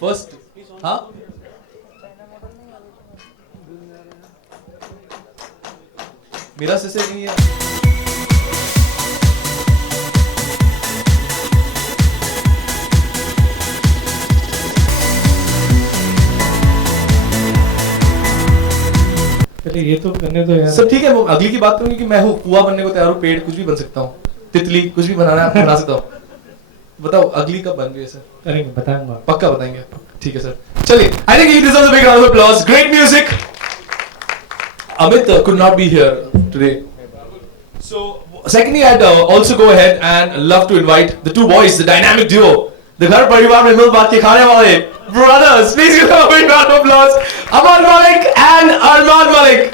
first. हाँ मेरा से नहीं है. चलिए ये तो करने दो यार. सब ठीक है. वो अगली की बात करूंगी कि मैं हूँ कुआ बनने को तैयार हूँ. पेड़ कुछ भी बन सकता हूँ. तितली कुछ भी बनाना है बना सकता हूँ. बताओ अगली कब बन रही है सर? अरे बताऊंगा. पक्का बताएंगे. ठीक है सर. चलिए. I think he deserves a big round of applause. Great music. Amit could not be here today. So secondly, I'd also go ahead and love to invite the two boys, the dynamic duo, the घर परिवार में मिल बात के खाने वाले brothers. Please give them a big round of applause. Aman Malik and Arman Malik.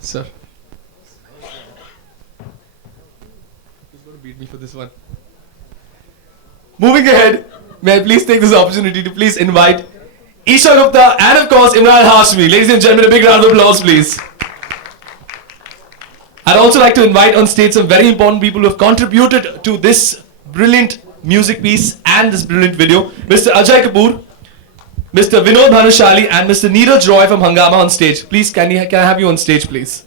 Sir. He's going to beat me for this one. Moving ahead, may I please take this opportunity to please invite Isha Gupta and of course Imran Hashmi. Ladies and gentlemen, a big round of applause please. I'd also like to invite on stage some very important people who have contributed to this brilliant music piece and this brilliant video. Mr. Ajay Kapoor, Mr. Vinod Bhanushali and Mr. Neeraj Roy from Hungama on stage. Please, can I have you on stage please?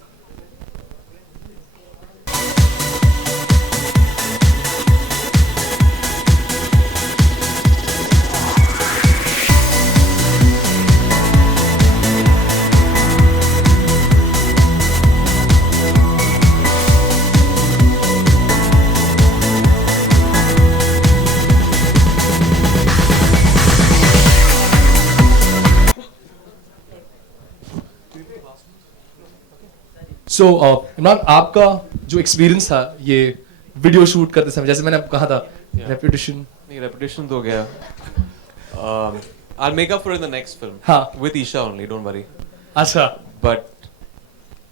So, Imran आपका जो experience था ये video shoot करते समय, जैसे मैंने आपको कहा था, रेपुटेशन नहीं, रेपुटेशन तो हो गया. I'll make up for it in the next film. हाँ. With Isha only, don't worry. अच्छा. But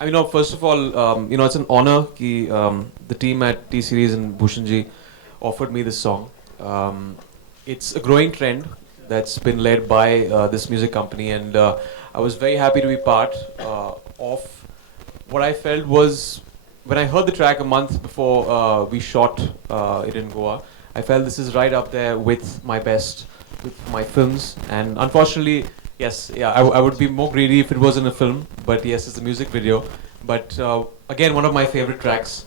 I mean, no, first of all, it's an honor कि the team at T Series and Bhushan ji offered me this song. It's a growing trend that's been led by this music company, and I was very happy to be part of. What I felt was, when I heard the track a month before we shot it in Goa, I felt this is right up there with my best, with my films. And unfortunately, yes, I would be more greedy if it wasn't a film. But yes, it's a music video. But again, one of my favorite tracks.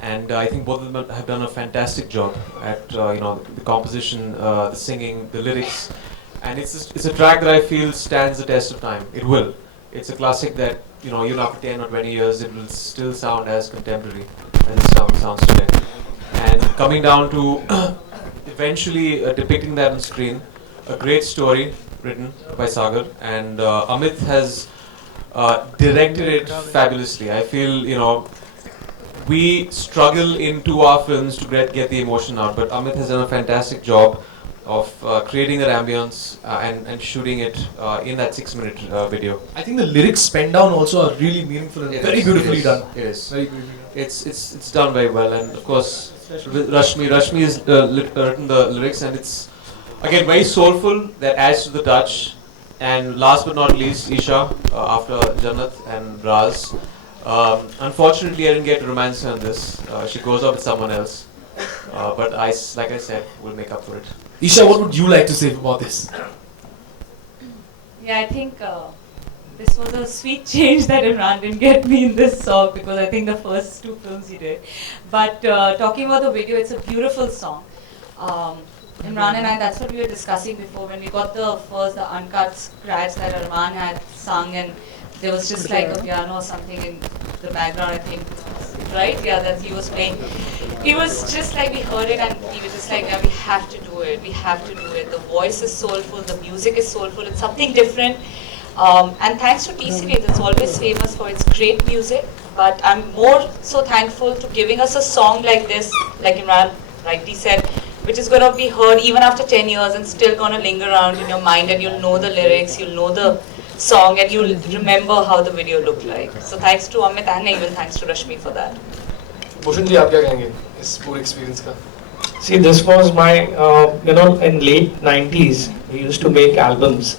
And I think both of them have done a fantastic job at the composition, the singing, the lyrics. And it's a track that I feel stands the test of time. It will. It's a classic that, even after 10 or 20 years, it will still sound as contemporary as the sound sounds today. And coming down to eventually depicting that on screen, a great story written by Sagar, and Amit has directed it fabulously. I feel, we struggle into our films to get the emotion out, but Amit has done a fantastic job of creating that ambience and shooting it in that 6-minute video. I think the lyrics penned down also are really meaningful and very beautifully done. It is. Very beautifully done. It's done very well, and of course with Rashmi has written the lyrics, and it's again very soulful. That adds to the touch. And last but not least, Isha after Jannat and Raz. Unfortunately, I didn't get romance on this. She goes off with someone else. But like I said, we'll make up for it. Isha, what would you like to say about this? Yeah, I think this was a sweet change that Imran didn't get me in this song, because I think the first 2 films he did. But talking about the video, it's a beautiful song. Imran and I, that's what we were discussing before when we got the uncut scratch that Imran had sung, and there was just like a piano or something in the background, I think. Right? Yeah, that he was playing. It was just like we heard it and we were just like, yeah, we have to do it. We have to do it. The voice is soulful. The music is soulful. It's something different. And thanks to T Series, it's always famous for its great music. But I'm more so thankful to giving us a song like this, like Imran rightly said, which is going to be heard even after 10 years and still going to linger around in your mind, and you'll know the lyrics, you'll know the song, and you'll remember how the video looked like. So thanks to Amit and even thanks to Rashmi for that. Bhushan ji, आप क्या कहेंगे इस पूरे experience का? See, this was my, in late 90s, we used to make albums,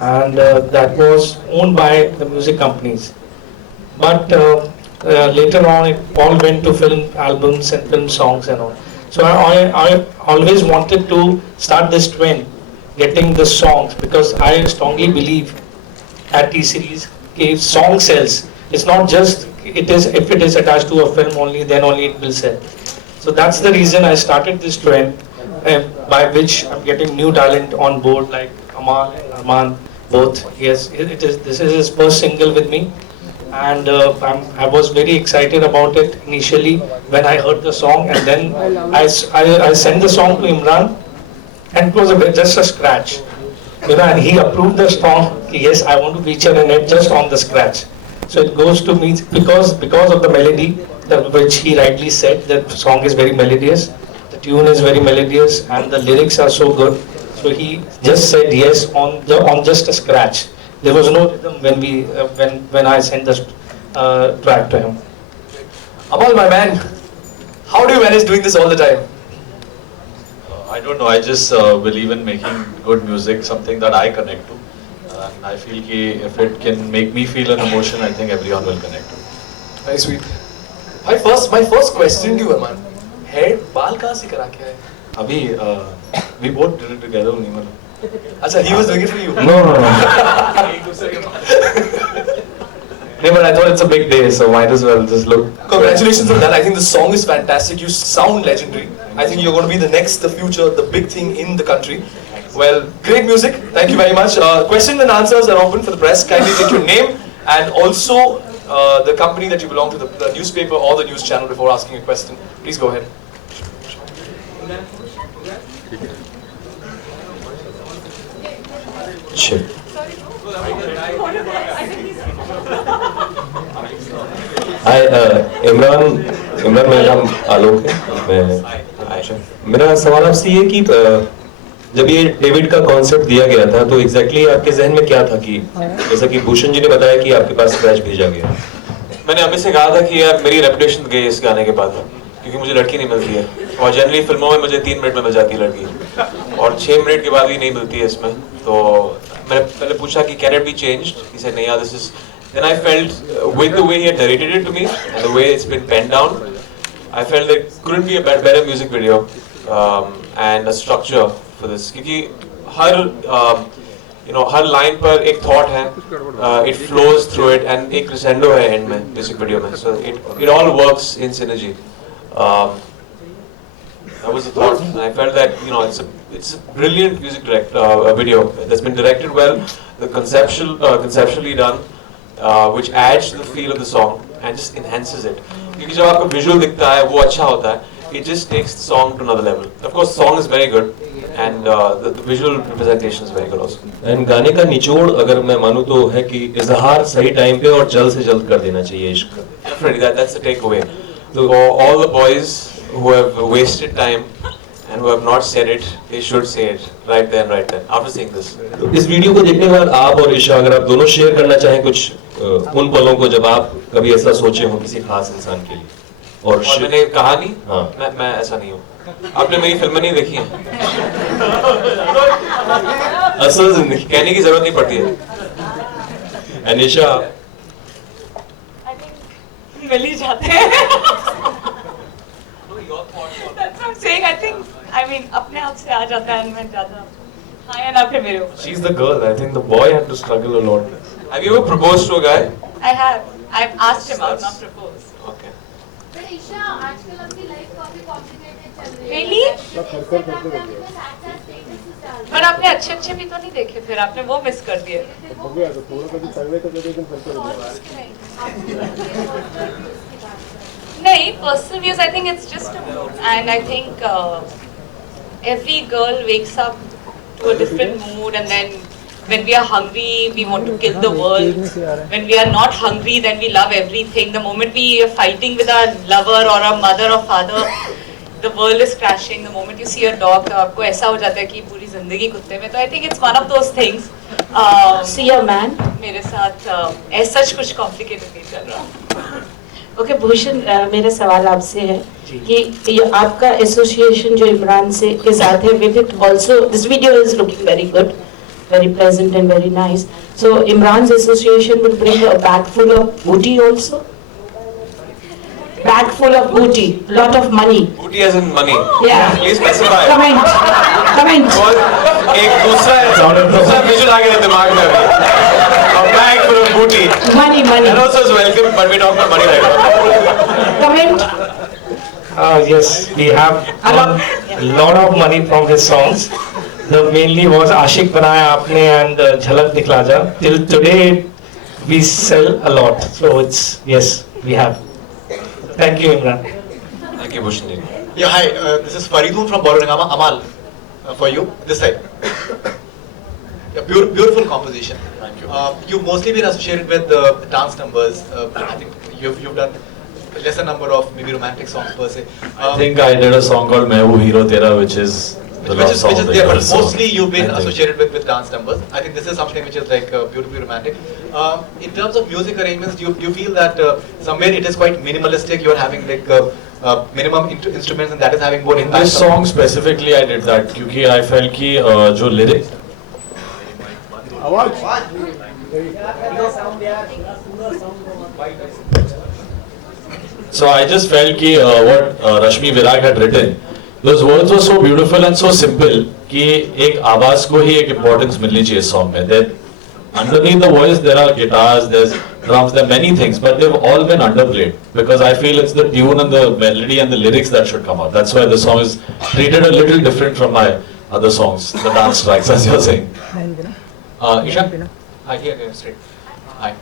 and that was owned by the music companies. But later on, it all went to film albums and film songs and all. So I always wanted to start this trend, getting the songs, because I strongly believe at T-Series, if song sells, it's not just, it is, if it is attached to a film only, then only it will sell. So that's the reason I started this trend, by which I'm getting new talent on board, like Amal and Arman, both. Yes, it is. This is his first single with me, and I was very excited about it initially when I heard the song, and then I sent the song to Imran, and it was just a scratch, and he approved the song. Yes, I want to feature in it just on the scratch. So it goes to me because of the melody, which he rightly said, that song is very melodious, the tune is very melodious, and the lyrics are so good. So he just said yes on just a scratch. There was no rhythm when I sent the track to him. Amal, my man, how do you manage doing this all the time? I don't know, I just believe in making good music, something that I connect to. And I feel that if it can make me feel an emotion, I think everyone will connect to it. Very sweet. My first question to you, Aman, hair, बाल कहाँ से करा के आए? Abhi, we both did it together only, man. अच्छा, he was doing it for you. No. No, but I thought it's a big day, so might as well just look. Congratulations on that. I think the song is fantastic. You sound legendary. I think you're going to be the future, the big thing in the country. Well, great music. Thank you very much. Question and answers are open for the press. Kindly take your name and also the company that you belong to, the newspaper or the news channel before asking a question. Please go ahead. Sure. Hi, Imran मेरा नाम आलोक है. मेरा सवाल आपसे ये कि जब ये डेविड का कॉन्सेप्ट दिया गया था तो एग्जैक्टली आपके जहन में क्या था कि जैसा कि भूषण जी ने बताया कि आपके पास स्क्रैच भेजा गया. मैंने अमित से कहा था कि यार मेरी रेपुटेशन गई इस गाने के बाद, क्योंकि मुझे लड़की नहीं मिलती है और जनरली फिल्मों में मुझे 3 मिनट में मिल जाती है लड़की और 6 मिनट के बाद भी नहीं मिलती है इसमें. तो मैंने पहले पूछा कि can it be changed. He said नहीं यार this is. Then I felt with the way he had narrated it to me and the way it's been pen down, I felt there couldn't be a better music video and a structure for this, क्योंकि हर line पर एक thought है, it flows through it and एक crescendo है end में music video में. So it all works in synergy. That was the thought, and I felt that it's a brilliant music video that's been directed well, the conceptually done, which adds to the feel of the song and just enhances it. क्योंकि जब आपको visual दिखता है वो अच्छा होता है, it just takes the song to another level. Of course, the song is very good, and the visual representation is very good also. And गाने का निचोड़ अगर मैं मानूं तो है कि इजहार सही टाइम पे और जल्द से जल्द कर देना चाहिए इश्क. Definitely, that's the takeaway. For all the boys who have wasted time and who have not said it, they should say it right then after seeing this. तो इस वीडियो को देखने के बाद आप और ईशा अगर आप दोनों शेयर करना चाहें कुछ उन पलों को जब आप कभी ऐसा सोचे हो किसी खास इंसान के लिए. और मैंने कहा नहीं. हाँ. मैं ऐसा नहीं हूँ. आपने मेरी फिल्में नहीं देखी हैं. असल जिंदगी कहने की जरूरत नहीं पड़ती है. अनिशा मिल ही जाते हैं. That's what I'm saying. I mean, अपने आप से आ जाता है मैं ज़्यादा. हाँ या ना फिर मेरे ऊपर. she's the girl. I think the boy had to struggle a lot. Have you ever proposed to a guy? I have. I've asked him out, not proposed. Okay. But Isha, आजकल अपनी लाइफ काफी complicated चल रही है. Really? पर आपने अच्छे भी तो नहीं देखे, फिर आपने वो मिस कर दिए. नहीं, personal views, I think it's just a mood, and I think every girl wakes up to a different mood, and then when we are hungry, we want to kill the world. When we are not hungry, then we love everything. The moment we are fighting with our lover or our mother or father, the world is crashing. The moment you see a dog, तो आपको ऐसा हो जाता है कि पूरी जिंदगी कुत्ते में. तो I think it's one of those things. See a man? मेरे साथ ऐसा कुछ complicated नहीं चल रहा. ओके भूषण, मेरा सवाल आपसे है कि ये आपका एसोसिएशन जो इमरान से के साथ है, with it also this video is looking very good, very pleasant and very nice. So Imran's association will bring a bag full of booty also? bag full of booty, lot of money. Booty as in money. Yeah. Please specify. Comment. और एक दूसरा visual आ गया दिमाग में अभी. A bag full of booty. Money. That also is welcome, but we talk about money right now. Comment. Yes, we have a lot of money from his songs. The mainly was Aashik Banaya Aapne and Jhalak Dikhla Ja. Till today, we sell a lot. So it's, yes, we have. Thank you, Imran. Thank you, Bhushan ji. Yeah, hi. This is Faridun from Bologna. Amal, for you, this side. Beautiful composition. Thank you. You've mostly been associated with dance numbers. I think you've done a lesser number of maybe romantic songs per se. I think I did a song called Main Hu Hero Tera, which is the last song of the yeah, year. but So mostly you've been I think- associated with dance numbers. I think this is something which is like beautifully romantic. In terms of music arrangements, do you feel that somewhere it is quite minimalistic? You're having like minimum instruments, and that is having more In impact. this song specifically, I did that क्योंकि I felt कि जो lyric So I just felt कि what Rashmi Virag had written, those words were so beautiful and so simple कि एक आवाज को ही एक importance मिलनी चाहिए song में. That underneath the voice there are guitars, there's drums, there are many things, but they've all been underplayed because I feel it's the tune and the melody and the lyrics that should come out. That's why the song is treated a little different from my other songs, the dance tracks, as you're saying. Ishan? Hi, here, straight. Hi.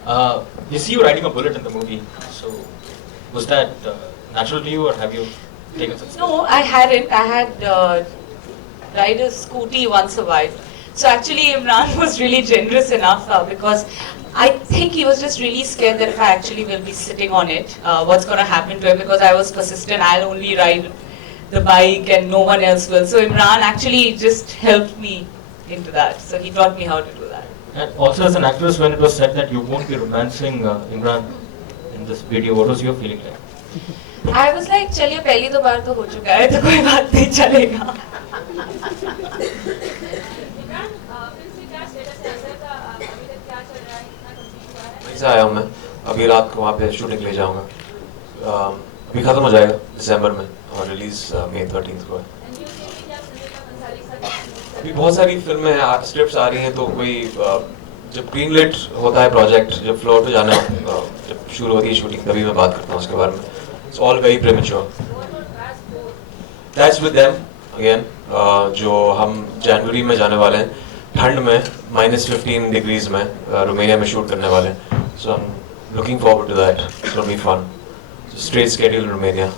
You see you riding a bullet in the movie. So, was that natural to you, or have you taken some steps? No, I hadn't. I had ride a scooty once a while. So actually Imran was really generous enough because I think he was just really scared that if I actually will be sitting on it, what's going to happen to him, because I was persistent. I'll only ride the bike and no one else will. So Imran actually just helped me into that. So he taught me how to do that. And also as an actress, when it was said that you won't be romancing Imran in this video, what was your feeling like? I was like, चलिए पहली दो बार तो हो चुका है तो कोई बात नहीं चलेगा. वहीं से आया हूँ मैं. अभी रात को वहाँ पे शूटिंग ले जाऊँगा. अभी खत्म हो जाएगा दिसंबर में और रिलीज मई 13 को है. अभी बहुत सारी फिल्में स्क्रिप्ट्स आ रही हैं तो कोई जब ग्रीन लिट होता है प्रोजेक्ट, जब फ्लोर पे जाना जब शुरू होती है शूटिंग, तभी मैं बात करता हूँ उसके बारे में. It's all very premature. That's with them again. जो हम जनवरी में जाने वाले हैं ठंड में -15 डिग्रीज में रोमानिया में शूट करने वाले हैं. So I am looking forward to that. It's gonna be fun. Straight schedule Romania.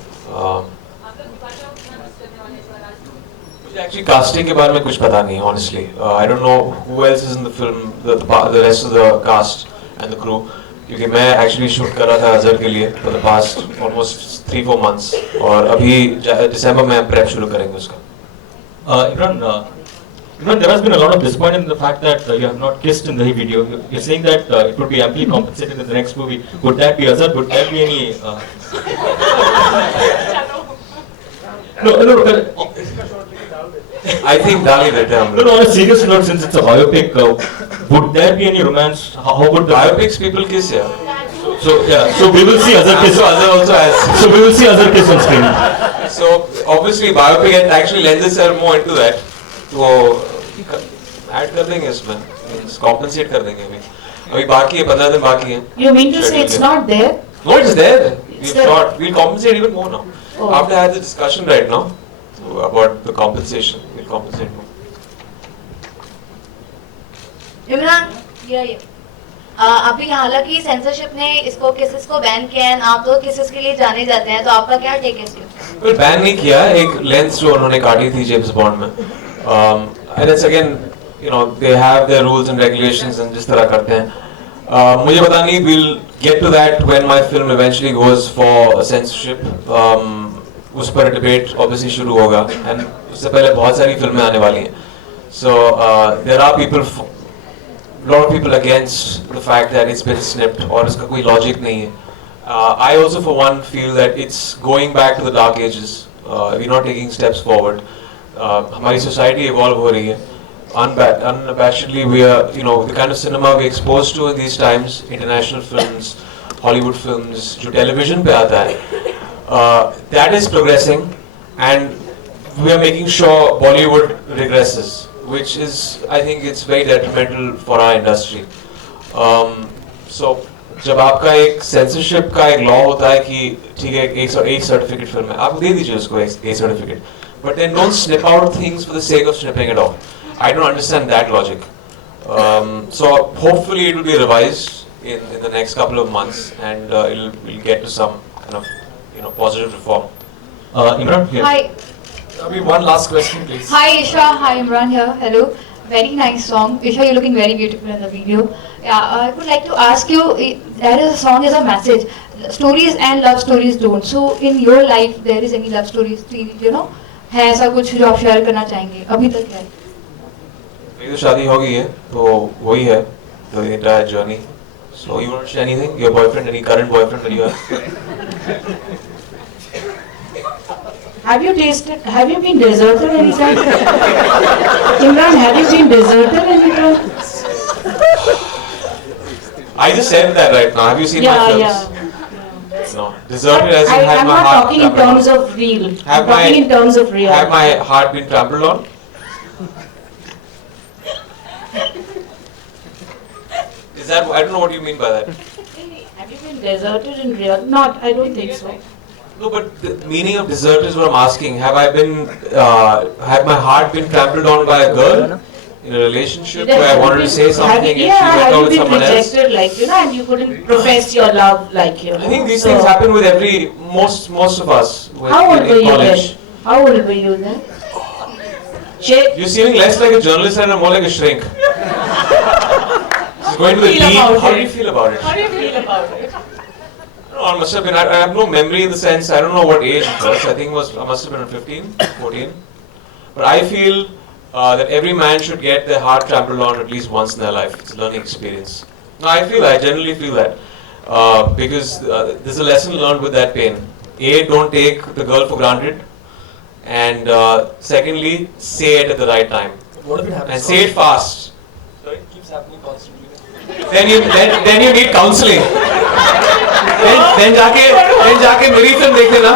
Actually, casting के बारे में कुछ पता नहीं, honestly. I don't know who else is in the film, the rest of the cast and the crew. क्योंकि मैं actually shoot कर रहा था अजहर के लिए for the past almost 3-4 months और अभी दिसंबर में prep शुरू करेंगे उसका. Imran, there has been a lot of disappointment in the fact that you have not kissed in the video. You're saying that it would be amply compensated in the next movie. Would that be Azhar? Would there be any? No. I think डाल ही देते हैं हम No, लोग. on a serious note, since it's a biopic, would there be any romance? How would the Biopics people kiss, yeah. So yeah, so we will see Azhar kiss. So Azhar also has. So we will see Azhar kiss on screen. So obviously biopic actually lends itself more into that. तो add कर देंगे इसमें, compensate कर देंगे अभी. अभी बाकी है 15 दिन बाकी है. You mean to say it's not there? No, it's there. It's We've there. got. We'll compensate even more now. Oh. After I had the discussion right now about the compensation, we'll compensate more. Imran ये अभी हालांकि censorship ने इसको किसिस को ban किया है, आप तो किसिस के लिए जाने जाते हैं, तो आपका क्या टेक है इसके? Well, बैन नहीं किया, एक लेंस जो उन्होंने काटी थी जेम्स बॉन्ड में. And it's again, you know, they have their rules and regulations and जिस तरह करते हैं. मुझे पता नहीं, we'll get to that when my film eventually goes for censorship. उस पर डिबेट obviously शुरू होगा and उससे पहले बहुत सारी फिल्में आने वाली हैं. So there are a lot of people against the fact that it's been snipped और इसका कोई logic नहीं है. I also for one feel that it's going back to the dark ages. We're not taking steps forward. हमारी society evolve हो रही है. Unabashedly we are, you know, the kind of cinema we're exposed to in these times, international films, Hollywood films, जो television पे आता है, That is progressing, and we are making sure Bollywood regresses, which is, I think, it's very detrimental for our industry. So, जब आपका एक censorship का एक law होता है कि ठीक है एक certificate film है, आप दे दीजिए उसको एक certificate, but then don't snip out things for the sake of snipping it off. I don't understand that logic. So hopefully it will be revised in the next couple of months, and we'll get to some kind of positive reform. Imran, here. Hi. One last question, please. Hi Isha, hi Imran here. Hello. Very nice song. Isha, you're looking very beautiful in the video. Yeah, I would like to ask you, there is a song is a message. Stories and love stories don't. So in your life, there is any love stories, है ऐसा कुछ जो आप share करना चाहेंगे? अभी तक है? मेरी तो शादी हो गई है, तो वही है the entire journey. So you want to share anything? Your boyfriend, any current boyfriend that you have? Have you been deserted anytime? Imran, have you been deserted anytime? I just said that right now. Have you seen my films? Yeah. No. Deserted as in have I'm my not heart talking in trampled terms on. of real. Have I'm talking in terms of real. Have my heart been trampled on? Is that? I don't know what you mean by that. Have you been deserted in real? Not, I don't think so. No, but the meaning of desert is what I'm asking. Have I been, had my heart been trampled on by a girl in a relationship where I wanted to say something and she went out with someone else? Have you been rejected, and you couldn't profess your love, I think these things happen with most of us. How old were you college. then? How old were you then? You're seeming less like a journalist and more like a shrink. She's going to the deep. How do you feel about it? How do you feel about it? No, I must have been. I have no memory in the sense. I don't know what age it was. I think I must have been 15, 14. But I feel that every man should get their heart trampled on at least once in their life. It's a learning experience. No, I feel that. I generally feel that because there's a lesson learned with that pain. A, don't take the girl for granted, and secondly, say it at the right time. What if it happens? And say it fast. Sorry, it keeps happening constantly. Then you need counseling. then जाके मेरी film देखे ना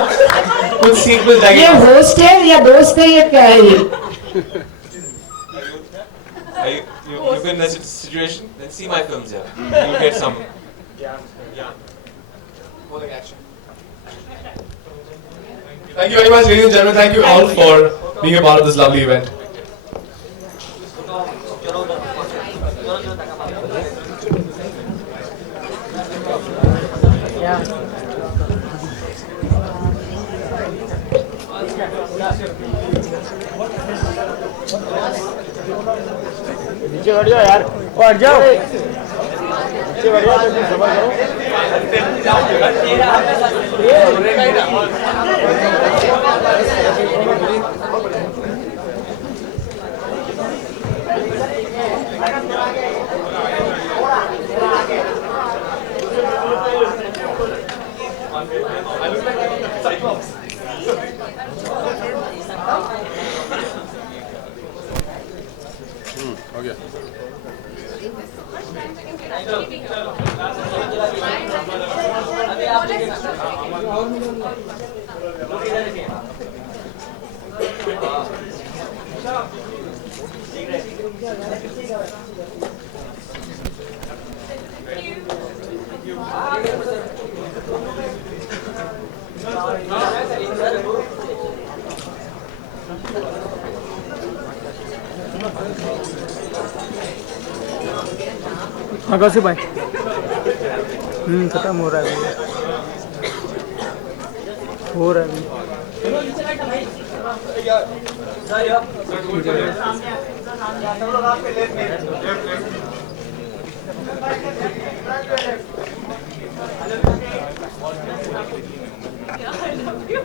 कुछ सीख मिल जाएगी. ये host है या दोस्त है या क्या है ये? You've been in that situation? Then see my films, yeah. You'll get some. Yeah. More like action. Thank you very much, ladies and gentlemen. Thank you all for being a part of this lovely event. नीचे बैठ जाओ यार, और हट जाओ, नीचे बैठ जाओ, सफर हो गया. हाँ कौशिक भाई, खत्म हो रहा है I love you.